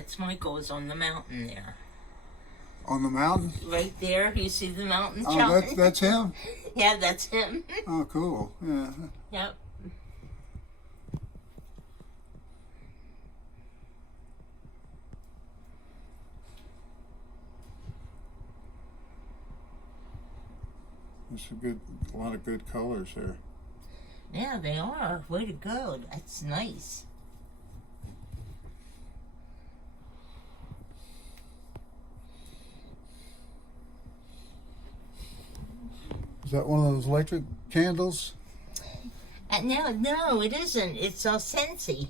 That's Michael's on the mountain there. On the mountain? Right there, you see the mountain Oh, giant? that's him? Yeah, that's him. Oh, cool. Yeah. Yep. There's a lot of good colors there. Yeah, they are. Way to go. That's nice. Is that one of those electric candles? No, it isn't. It's a Scentsy.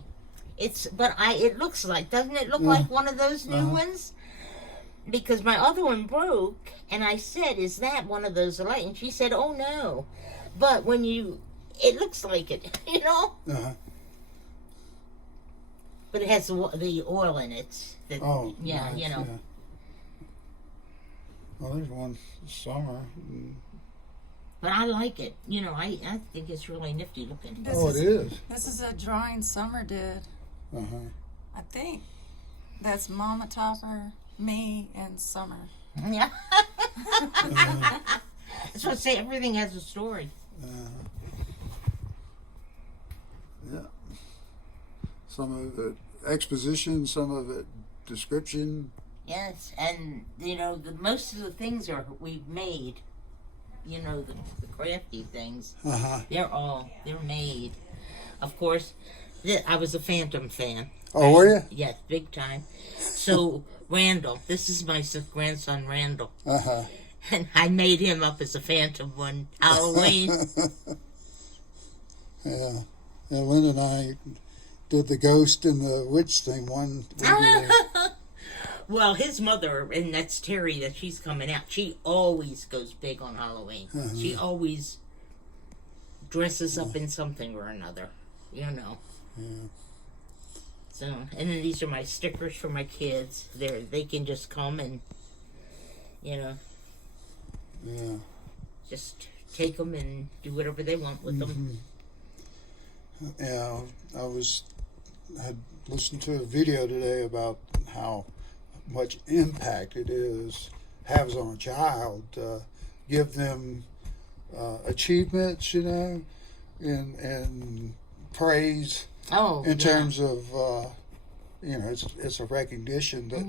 It looks like, doesn't it look like one of those new ones? Because my other one broke, and I said, "Is that one of those light?" And she said, "Oh no," but it looks like it, you know. But it has the oil in it. Yeah, nice, you know. Yeah. Well, there's one summer. But I like it. You know, I think it's really nifty looking. It is. This is a drawing Summer did. I think that's Mama Topper, me, and Summer. Yeah. That's what I say. Everything has a story. Yeah. Some of it exposition, some of it description. Yes, and you know, most of the things we've made. You know, the crafty things. They're made. Of course, I was a Phantom fan. Oh, were you? Yes, big time. So Randall, this is my grandson Randall. And I made him up as a Phantom one Halloween. Yeah. And Linda and I did the ghost and the witch thing one year. Well, his mother, and that's Terry, that she's coming out, she always goes big on Halloween. She always dresses up in something or another, you know. Yeah. So, and then these are my stickers for my kids. They can just come and, you know. Yeah. Just take them and do whatever they want with them. Yeah, I had listened to a video today about how much impact it has on a child. Give them achievements, you know, and praise. In terms of, you know, it's a recognition that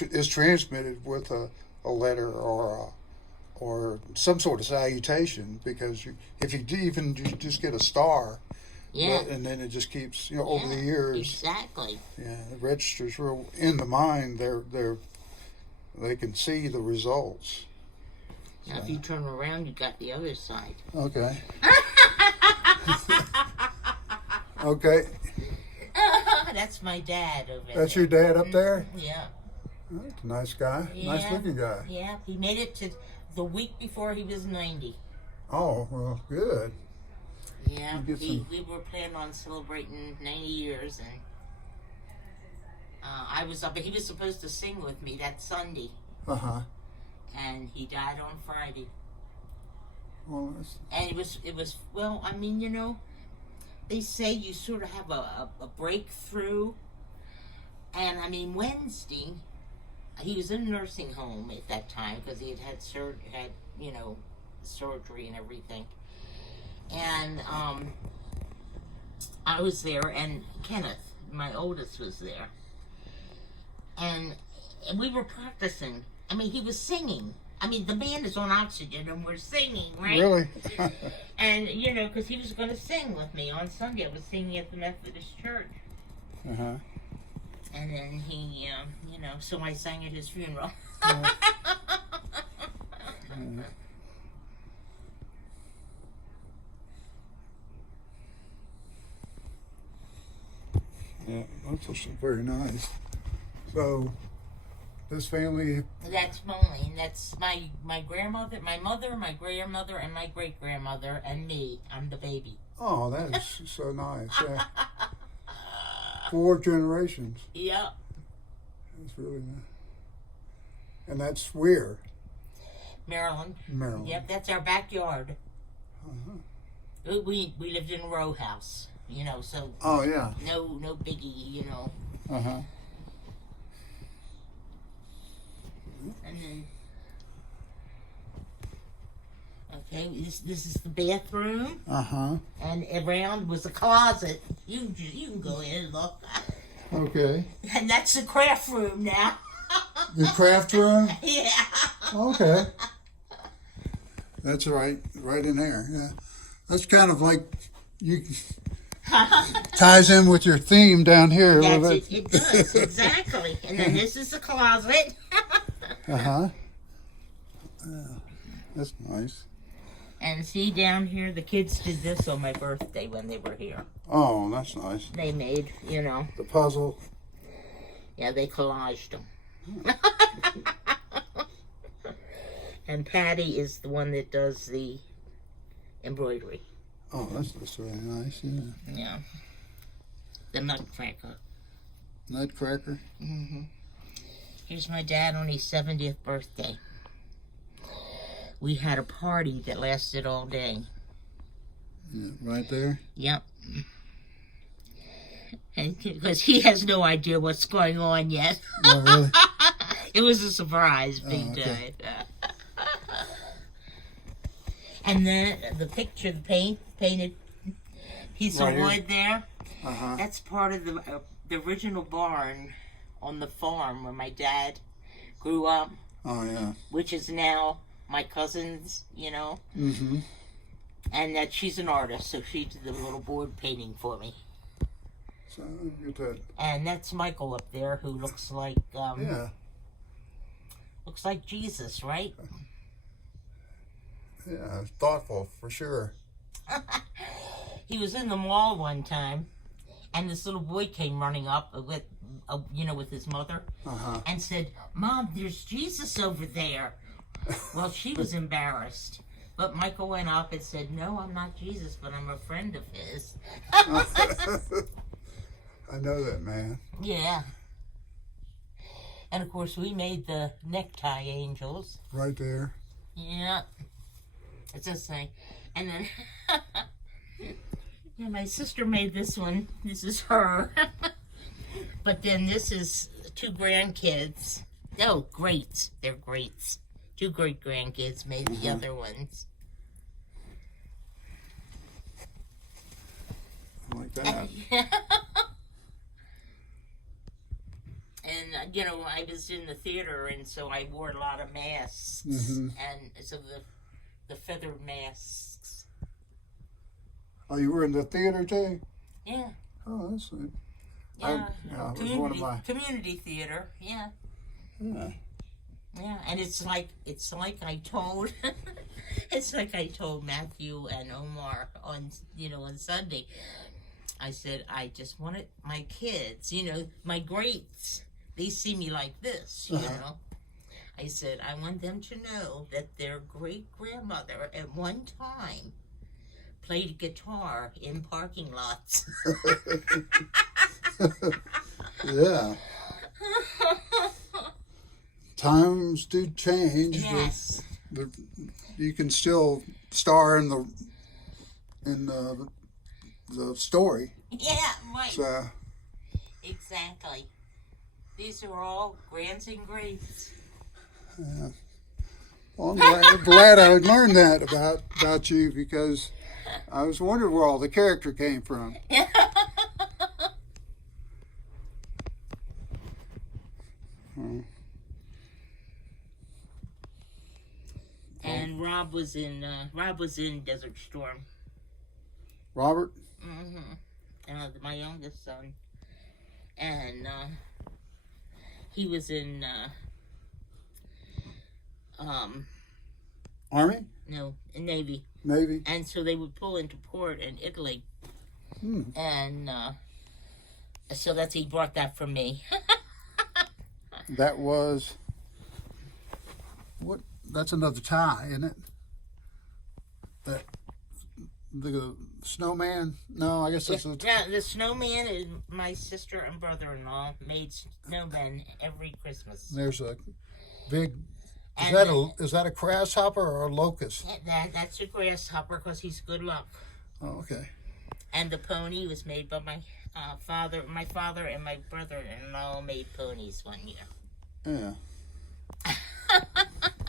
is transmitted with a letter or some sort of salutation. Because if you just get a star. Yeah. And then it just keeps, you know, over the years. Exactly. Yeah, it registers real in the mind. They can see the results. Now, if you turn around, you got the other side. Okay. Okay. That's my dad over there. That's your dad up there? Yeah. That's a nice guy. Yeah. Nice looking guy. Yeah, he made it to the week before he was 90. Oh, well, good. Yeah, we were planning on celebrating 90 years, and I was up. He was supposed to sing with me that Sunday. And he died on Friday. Well, and it was. Well, I mean, you know, they say you sort of have a breakthrough, and I mean Wednesday, he was in a nursing home at that time because he had you know, surgery and everything. And I was there, and Kenneth, my oldest, was there. And we were practicing. I mean, he was singing. I mean, the band is on oxygen, and we're singing, right? Really? And, you know, because he was going to sing with me on Sunday. I was singing at the Methodist Church. And then he, you know, so I sang at his funeral. Yeah, that's very nice. So, this family... That's Molly, and that's my grandmother, my mother, my grandmother, and my great-grandmother, and me. I'm the baby. Oh, that is so nice. Yeah. 4 generations. Yep. That's really nice. And that's where? Maryland. Maryland. Yep, that's our backyard. We lived in a row house. You know, so oh yeah, no biggie, you know. And then, okay, this is the bathroom. And around was a closet. You can go in and look. Okay. And that's the craft room now. The craft room? Yeah. Okay. That's right in there. Yeah. That's kind of like you ties in with your theme down here. That's it. It does, exactly. And then this is the closet. That's nice. And see down here, the kids did this on my birthday when they were here. Oh, that's nice. They made, The puzzle. Yeah, they collaged them. And Patty is the one that does the embroidery. Oh, that's very nice, yeah. Yeah. The Nutcracker. Nutcracker? Mm-hmm. Here's my dad on his 70th birthday. We had a party that lasted all day. Yeah, right there? Yep. And because he has no idea what's going on yet. Oh, really? It was a surprise, big time. And then the picture, the painted piece of wood there. That's part of the original barn on the farm where my dad grew up. Oh, yeah. Which is now my cousin's, Mm-hmm. And that she's an artist, so she did the little board painting for me. So good. And that's Michael up there, who looks like looks like Jesus, right? Yeah, thoughtful for sure. He was in the mall one time, and this little boy came running up with, with his mother, and said, "Mom, there's Jesus over there." Well, she was embarrassed. But Michael went up and said, "No, I'm not Jesus, but I'm a friend of his." I know that man. Yeah. And of course, we made the necktie angels. Right there. Yeah. It's a thing. And then, yeah, my sister made this one. This is her. But then this is two grandkids. No, greats. They're greats. Two great grandkids made the other ones. I like that. And, I was in the theater, and so I wore a lot of masks. And so the feathered masks. Oh, you were in the theater too? Yeah. Oh, that's it. Yeah. It was one of my... Community theater, yeah. Yeah. Yeah, and it's like I told Matthew and Omar on Sunday. I said I just wanted my kids, my greats. They see me like this, I said I want them to know that their great grandmother at one time played guitar in parking lots. Yeah. Times do change. Yes. But you can still star in the story. Yeah, right. So. Exactly. These are all grands and greats. Yeah. Well, I'm glad I learned that about you, because I was wondering where all the character came from. And Rob was in Desert Storm. Robert? My youngest son. And he was in Army? No, in Navy. Navy. And so they would pull into port in Italy. And so he brought that from me. That was what? That's another tie, isn't it? That the snowman. No, I guess that's the snowman is my sister and brother-in-law made snowmen every Christmas. There's a big. Is that a grasshopper or a locust? That's a grasshopper, because he's good luck. Oh, okay. And the pony was made by my father. My father and my brother-in-law made ponies one year. Yeah.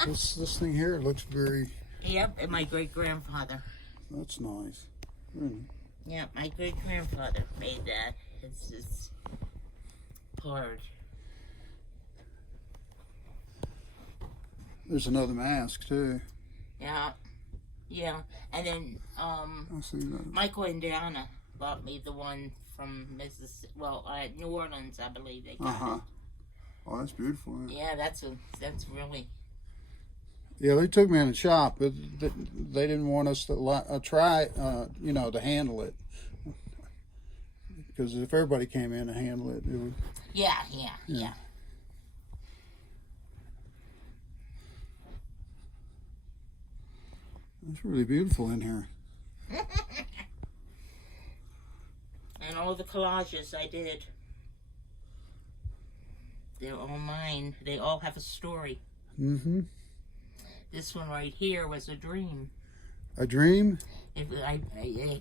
This thing here looks very. Yep, and my great-grandfather. That's nice. Really. Yeah, my great-grandfather made that. It's hard. There's another mask too. Yeah, yeah. And then I see that. Michael and Diana bought me the one from Mississippi. Well, New Orleans, I believe they got it. Oh, that's beautiful. Yeah, that's really. Yeah, they took me in the shop, but they didn't want us to try, to handle it. Because if everybody came in and handle it, it would. Yeah. It's really beautiful in here. And all the collages I did, they're all mine. They all have a story. Mm-hmm. This one right here was a dream. A dream?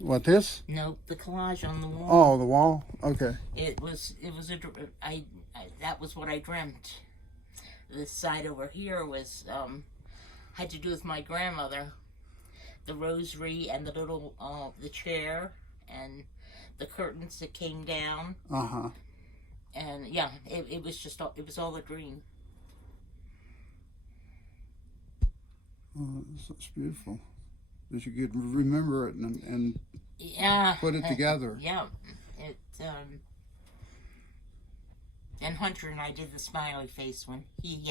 What, this? No, the collage on the wall. Oh, the wall? Okay. It was that was what I dreamt. This side over here was had to do with my grandmother. The rosary and the little the chair and the curtains that came down. And yeah, it was all a dream. Oh, that's beautiful. That you could remember it and yeah, put it together. Yeah, and Hunter and I did the smiley face one. He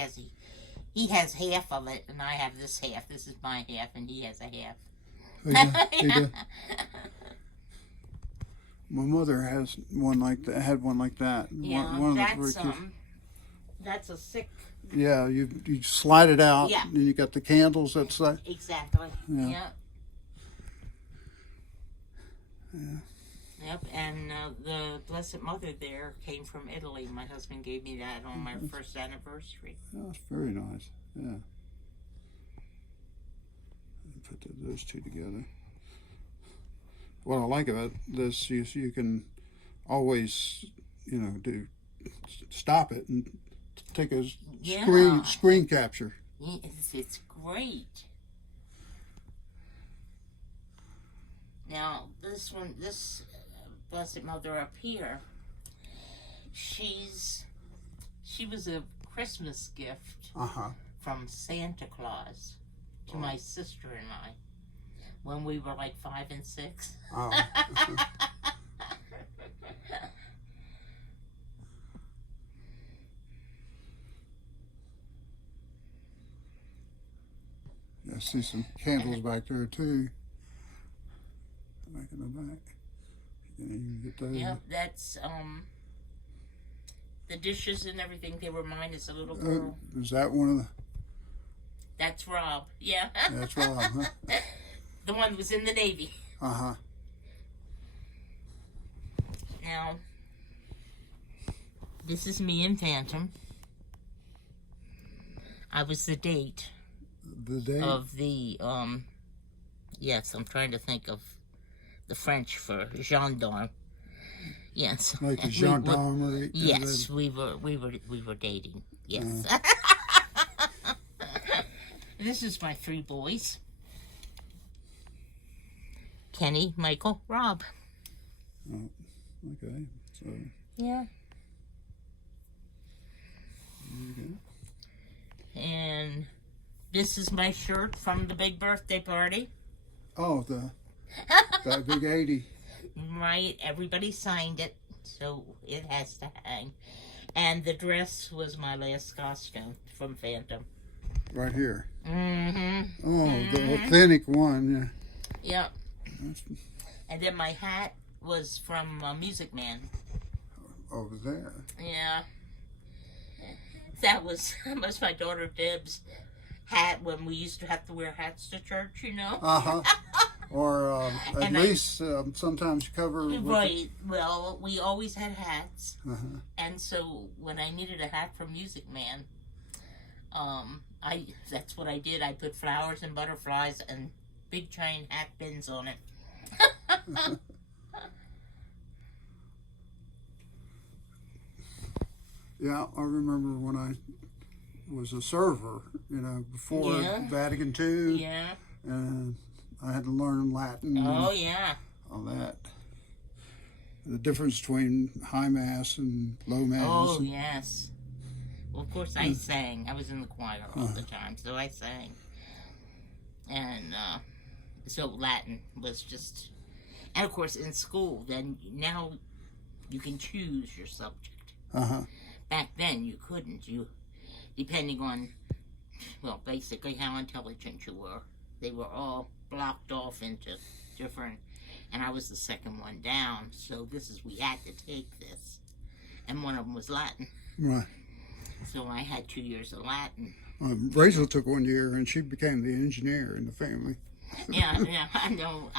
has half of it, and I have this half. This is my half, and he has a half. He did. My mother has one like that. Had one like that. Yeah, one that's a sick. Yeah, you slide it out, Yeah. and you got the candles that slide. Exactly. Yeah. Yep, and the Blessed Mother there came from Italy. My husband gave me that on my first anniversary. Yeah, that's very nice. Yeah. Put those two together. What I like about this is you can always, stop it and take a screen capture. It's great. Now, this Blessed Mother up here, she was a Christmas gift from Santa Claus to my sister and I when we were like 5 and 6. Oh. I see some candles back there too. Back in the back. You can get those. Yep, that's the dishes and everything. They were mine as a little girl. Is that one of the? That's Rob. Yeah. That's Rob. Huh? The one that was in the Navy. Now, this is me and Phantom. I was the date. The date of the yes, I'm trying to think of the French for gendarme. Yes. Like the gendarmerie. Yes, we were dating. Yes. This is my 3 boys. Kenny, Michael, Rob. Oh, okay. So. Yeah. Okay. And this is my shirt from the big birthday party. Oh, that big 80. Right, everybody signed it, so it has to hang. And the dress was my last costume from Phantom. Right here. Mm-hmm. Oh, the authentic one, yeah. Yep. And then my hat was from Music Man. Over there. Yeah. That was my daughter Deb's hat when we used to have to wear hats to church, Or at least sometimes cover. Right. Well, we always had hats, and so when I needed a hat from Music Man, that's what I did. I put flowers and butterflies and big giant hat pins on it. Yeah, I remember when was a server, before Vatican II. Yeah. And I had to learn Latin. Oh, and yeah. all that. The difference between high mass and low mass. Oh, yes. Well, of course, I sang. I was in the choir all the time, so I sang. And so Latin was just... And, of course, in school, then now you can choose your subject. Back then, you couldn't. Depending on, well, basically how intelligent you were. They were all blocked off into different... And I was the second one down, so we had to take this. And one of them was Latin. Right. So I had 2 years of Latin. Rachel took 1 year, and she became the engineer in the family. Yeah, I know.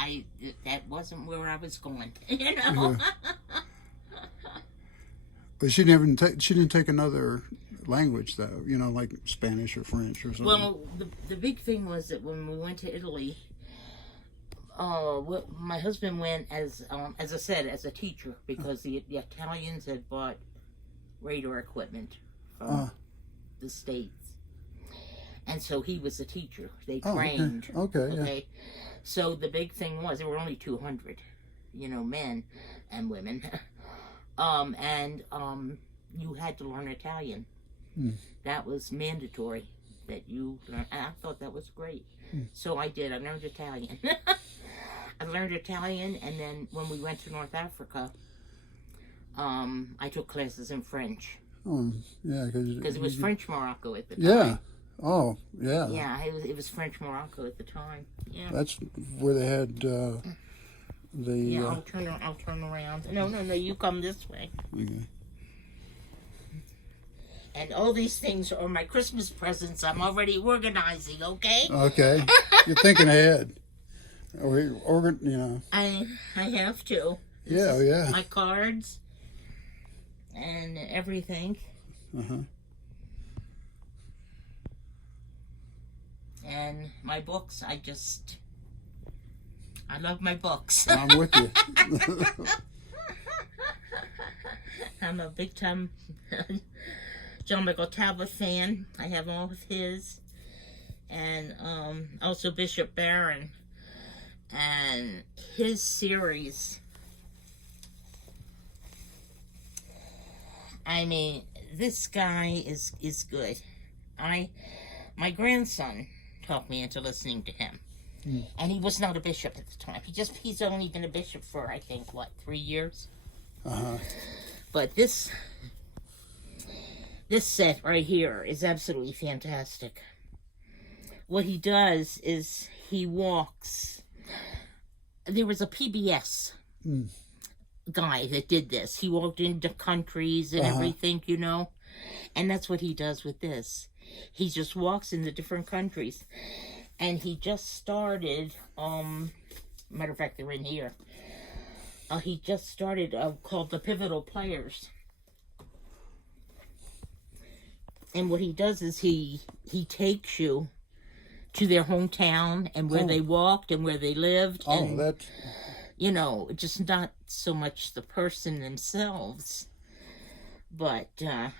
That wasn't where I was going, Yeah. But she didn't take another language, though, like Spanish or French or something. Well, the big thing was that when we went to Italy, my husband went as I said, as a teacher, because the Italians had bought radar equipment from the States. And so he was a teacher. They trained. Okay. Yeah. So the big thing was there were only 200, men and women. And you had to learn Italian. That was mandatory that you learn. And I thought that was great. So I did. I learned Italian. I learned Italian, and then when we went to North Africa, I took classes in French. Oh, yeah, because it was French Morocco at the time. Yeah. Oh, yeah. Yeah, it was French Morocco at the time. Yeah. That's where they had Yeah, I'll turn around. No, you come this way. Okay. And all these things are my Christmas presents. I'm already organizing. Okay. Okay. You're thinking ahead. I have to. Yeah. My cards and everything. And my books, I love my books. I'm with you. I'm a big time John Michael Talbot fan. I have all of his. And also Bishop Barron. And his series. I mean, this guy is good. My grandson talked me into listening to him. And he was not a bishop at the time. He's only been a bishop for, I think, 3 years? But this set right here is absolutely fantastic. What he does is he walks. There was a PBS guy that did this. He walked into countries and everything, And that's what he does with this. He just walks into different countries. And he just started, matter of fact, they're in here. He just started called The Pivotal Players. And what he does is he takes you to their hometown and where they walked and where they lived. And, that's... just not so much the person themselves. But,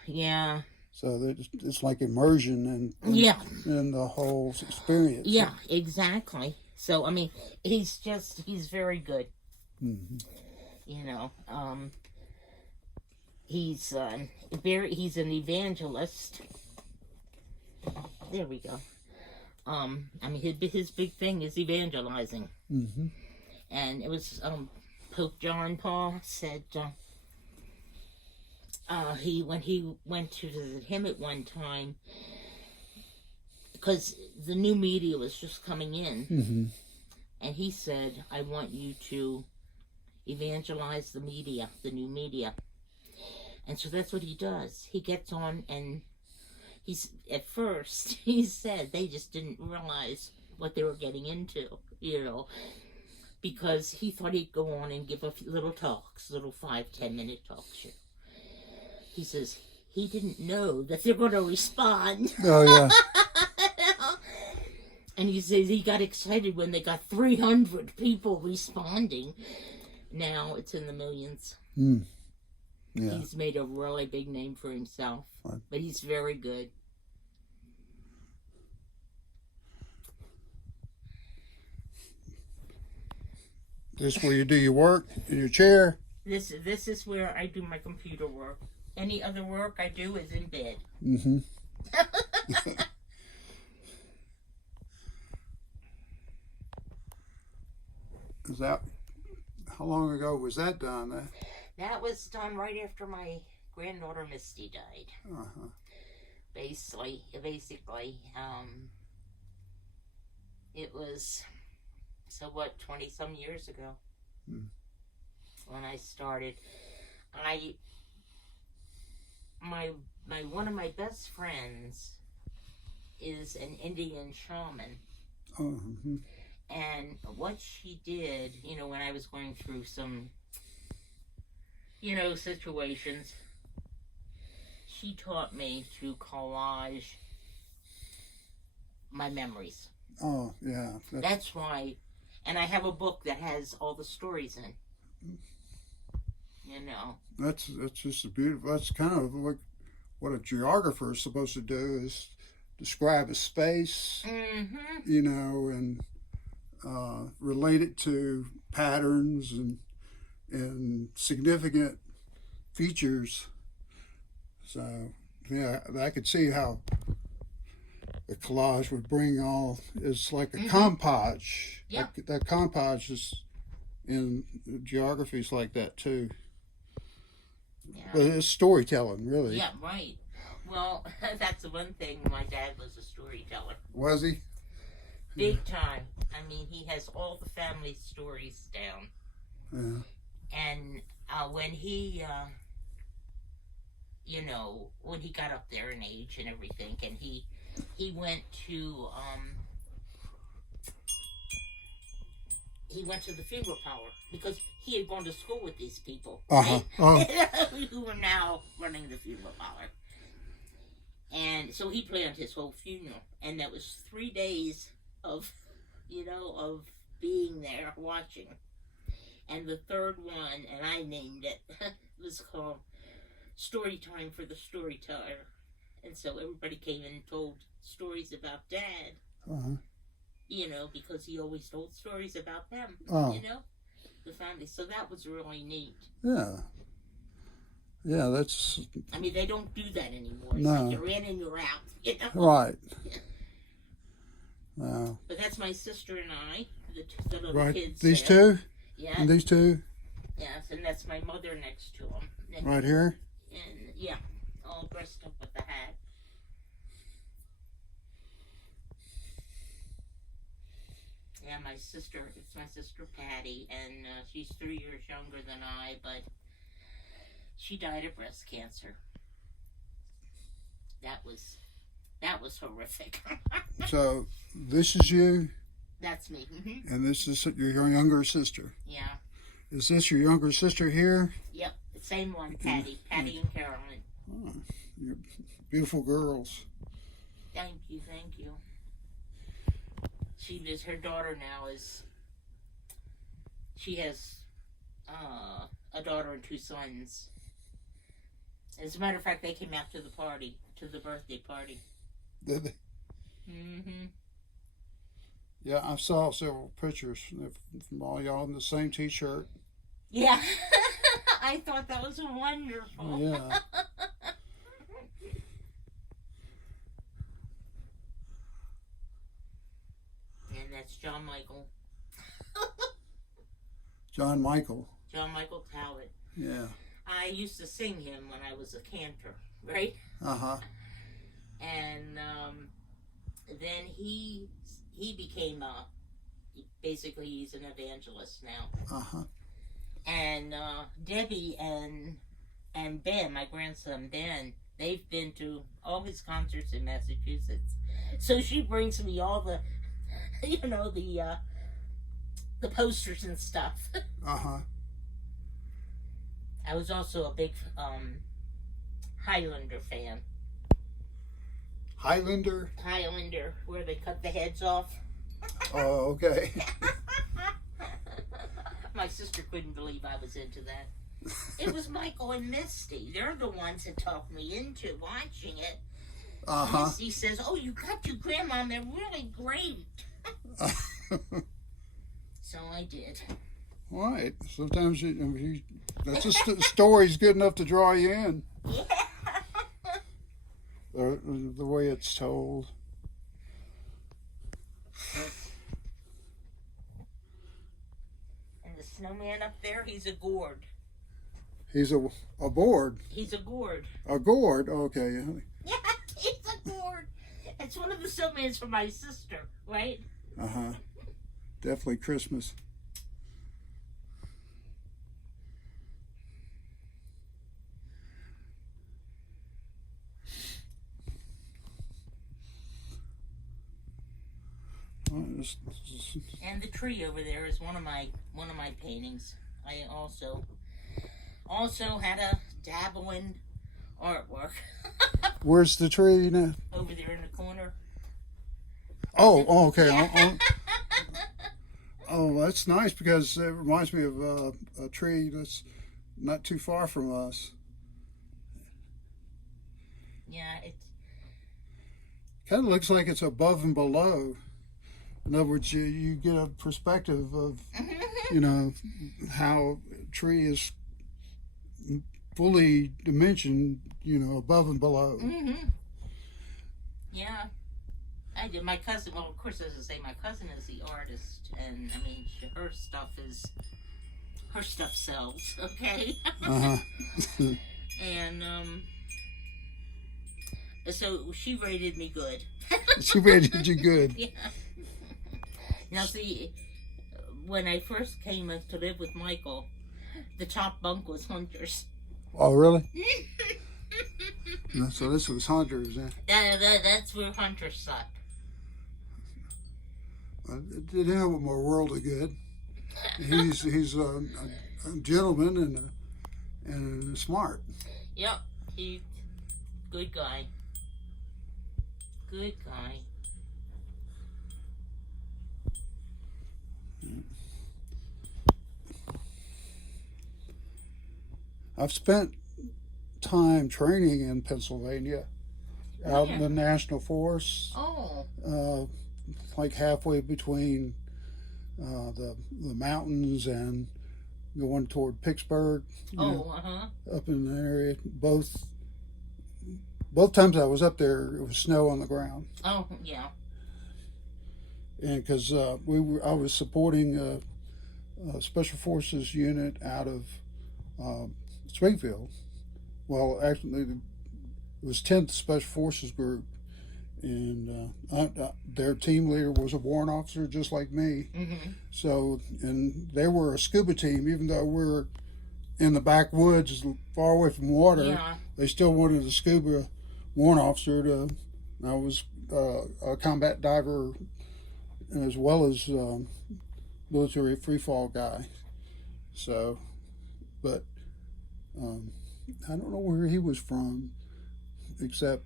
yeah. So it's like immersion in the whole experience. Yeah, exactly. So, I mean, he's very good. He's an evangelist. There we go. I mean, his big thing is evangelizing. And it was Pope John Paul said when he went to visit him at one time, because the new media was just coming in, and he said, "I want you to evangelize the media, the new media." And so that's what he does. He gets on, and at first he said they just didn't realize what they were getting into, because he thought he'd go on and give a few little talks, little 5-10 minute talks. He says he didn't know that they're going to respond. Oh, yeah. And he says he got excited when they got 300 people responding. Now it's in the millions. Yeah. He's made a really big name for himself. But he's very good. This where you do your work in your chair? This is where I do my computer work. Any other work I do is in bed. Mm-hmm. Is that, how long ago was that done? That was done right after my granddaughter Misty died. Uh-huh. Basically, it was, so what, 20 some years ago when I started. One of my best friends is an Indian shaman. Mm-hmm. And what she did, when I was going through some, situations, she taught me to collage my memories. Oh, yeah. That's why, and I have a book that has all the stories in. That's just a beautiful, that's kind of like what a geographer is supposed to do, is describe a space, and relate it to patterns and significant features. So, yeah, I could see how the collage would bring all, it's like a compage. Yeah. That compage is in geographies like that too. Yeah. But it's storytelling, really. Yeah, right. Well, that's the one thing. My dad was a storyteller. Was he? Big time. I mean, he has all the family stories down. Yeah. And when he, when he got up there in age and everything, and he went to, the funeral parlor because he had gone to school with these people, right? Who were now running the funeral parlor. And so he planned his whole funeral, and that was 3 days of being there watching. And the third one, and I named it, was called Story Time for the Storyteller. And so everybody came and told stories about Dad. Because he always told stories about them. The family. So that was really neat. Yeah. Yeah, that's... I mean, they don't do that anymore. It's No. like you're in and you're out. Right. No. But that's my sister and I, the little Right. kids. These there. two? Yeah. And these two? Yes, and that's my mother next to them. And, Right here? And, yeah, all dressed up with the hat. Yeah, it's my sister Patty, and she's 3 years younger than I, but she died of breast cancer. That was horrific. So, this is you? That's me. Mm-hmm. And this is your younger sister? Yeah. Is this your younger sister here? Yep, the same one, Patty and Carolyn. Oh, you're beautiful girls. Thank you. Her daughter now she has a daughter and 2 sons. As a matter of fact, they came out to the birthday party. Did they? Mm-hmm. Yeah, I saw several pictures from all y'all in the same T-shirt. Yeah. I thought that was wonderful. Yeah. And that's John Michael. John Michael. John Michael Talbot. Yeah. I used to sing him when I was a cantor, right? Uh-huh. And then he became basically he's an evangelist now. Uh-huh. And Debbie and Ben, my grandson Ben, they've been to all his concerts in Massachusetts. So she brings me all the the posters and stuff. Uh-huh. I was also a big Highlander fan. Highlander, where they cut the heads off. Oh, okay. My sister couldn't believe I was into that. It was Michael and Misty. They're the ones that talked me into watching it. Uh-huh. Misty says, "Oh, you got your grandma. They're really great." So I did. All right. Sometimes that's a story's good enough to draw you in. Yeah. The way it's told. And the snowman up there, he's a gourd. He's a board. He's a gourd. A gourd. Okay. Yeah, he's a gourd. It's one of the snowmans for my sister, right? Definitely Christmas. And the tree over there is one of my paintings. I also had a dabble in artwork. Where's the tree now? Over there in the corner. Oh, okay. Yeah. Oh, that's nice because it reminds me of a tree that's not too far from us. Yeah, it kind of looks like it's above and below. In other words, you get a perspective of, how a tree is fully dimensioned, above and below. Mm-hmm. Yeah, I do. My cousin, well, of course, as I say, my cousin is the artist, and I mean, her stuff sells, okay? And, so she rated me good. She rated you good. Yeah. Now, see, when I first came to live with Michael, the top bunk was Hunter's. Oh, really? So this was Hunter's, eh? That's where Hunter sat. It didn't help my world of good. He's a gentleman and smart. Yep, he's good guy. Good guy. I've spent time training in Pennsylvania, out in the National Forest. Oh. Like halfway between the mountains and going toward Pittsburgh. Up in the area. Both times I was up there, it was snow on the ground. Oh, yeah. And because I was supporting a Special Forces unit out of Springfield. Well, actually, it was 10th Special Forces Group, and their team leader was a warrant officer just like me. Mm-hmm. So, and they were a scuba team, even though we're in the backwoods, far away from water. Yeah. They still wanted a scuba warrant officer to. I was a combat diver as well as military free fall guy. So, but I don't know where he was from, except.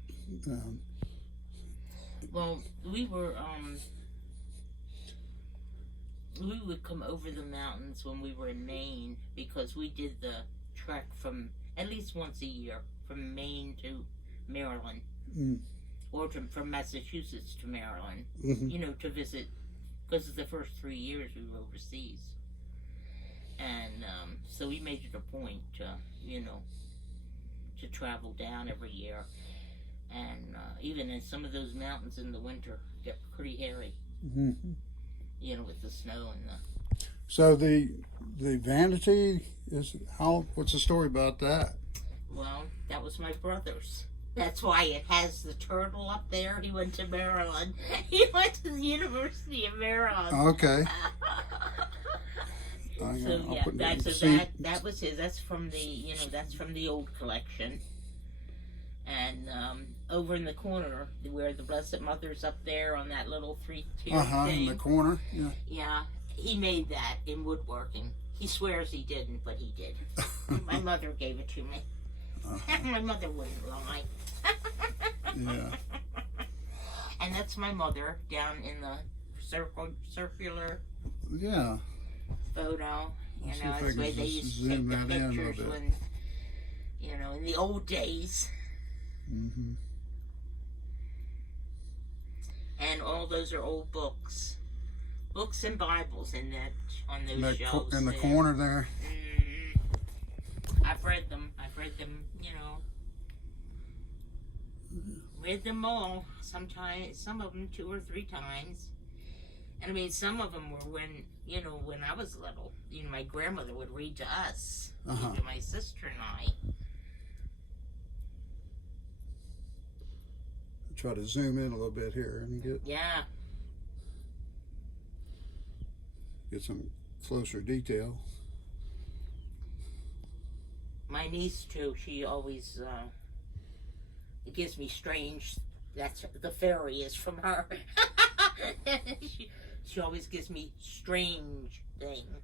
Well, we would come over the mountains when we were in Maine because we did the trek from at least once a year from Maine to Maryland, or from Massachusetts to Maryland. Mm-hmm. To visit because the first 3 years we were overseas, and so we made it a point to travel down every year. And even in some of those mountains in the winter get pretty hairy. Mm-hmm. With the snow and the. So the vanity is how? What's the story about that? Well, that was my brother's. That's why it has the turtle up there. He went to Maryland. He went to the University of Maryland. Okay. That was his. That's from the old collection. And over in the corner, where the Blessed Mother's up there on that little 3-tier thing. In the corner, yeah. Yeah, he made that in woodworking. He swears he didn't, but he did. My mother gave it to me. My mother wouldn't lie. Yeah. And that's my mother down in the circular photo. It's the way they used to take the pictures when, in the old days. Mm-hmm. And all those are old books. books and Bibles in that on those That shelves in the there. corner there. I've read them. You know, read them all. Sometimes, some of them 2 or 3 times. And I mean, some of them were when I was little. You know, my grandmother would read to us, to my sister and I. Try to zoom in a little bit here and get some closer detail. My niece too. She always it gives me strange. That's the fairy is from her. she always gives me strange things.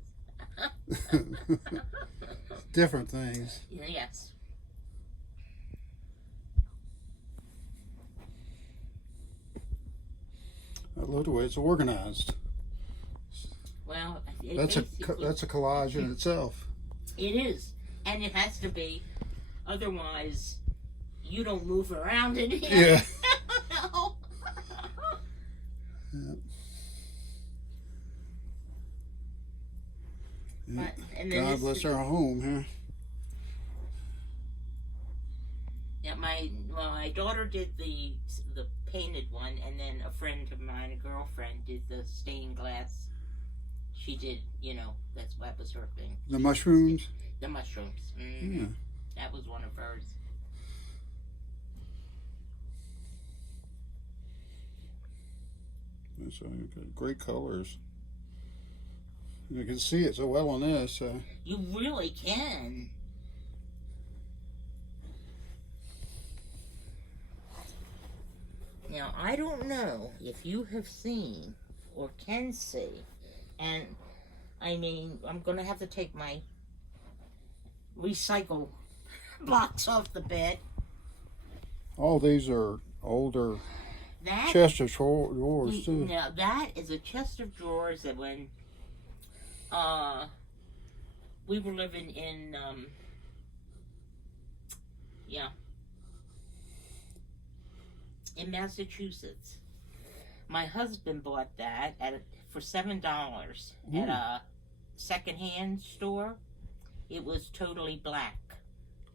Different things. Yes. I love the way it's organized. Well, That's a collage in itself. It is, and it has to be. Otherwise, you don't move around in here. Yeah. No. Yeah. But, and then God bless our home, huh? Yeah, my daughter did the painted one, and then a friend of mine, a girlfriend, did the stained glass. She did, that was her thing. The mushrooms? The mushrooms. Mm-hmm. Yeah. That was one of hers. It's great colors. You can see it so well on this. You really can. Now, I don't know if you have seen or can see, and I mean, I'm going to have to take my recycle box off the bed. All these are older That, chest of drawers, too. Now, that is a chest of drawers that when we were living in, in Massachusetts. My husband bought that for $7 at a secondhand store. It was totally black.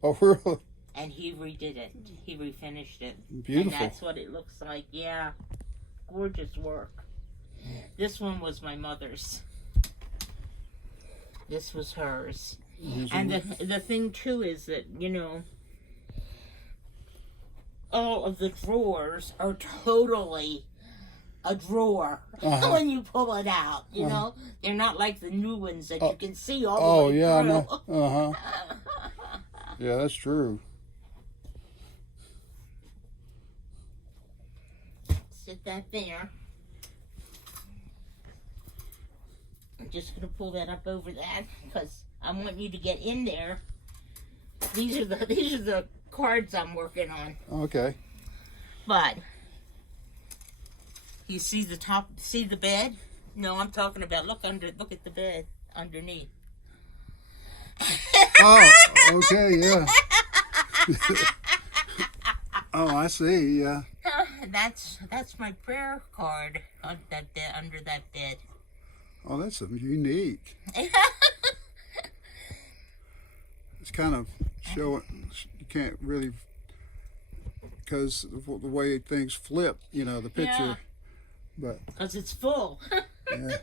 Oh, really? And he redid it. He refinished it. Beautiful. And that's what it looks like. Yeah. Gorgeous work. This one was my mother's. This was hers. And the thing, too, is that, all of the drawers are totally a drawer when you pull it out, you know? They're not like the new ones that you can see all the way yeah, through. no. Yeah, that's true. Sit that there. I'm just going to pull that up over that because I want you to get in there. These are the cards I'm working on. Okay. But you see the top, see the bed? No, I'm talking about look at the bed underneath. Oh, okay, yeah. Oh, I see, yeah. That's my prayer card on that bed, under that bed. Oh, that's unique. It's kind of showing, you can't really, because of the way things flip, the picture. Yeah. But Because it's full. yeah.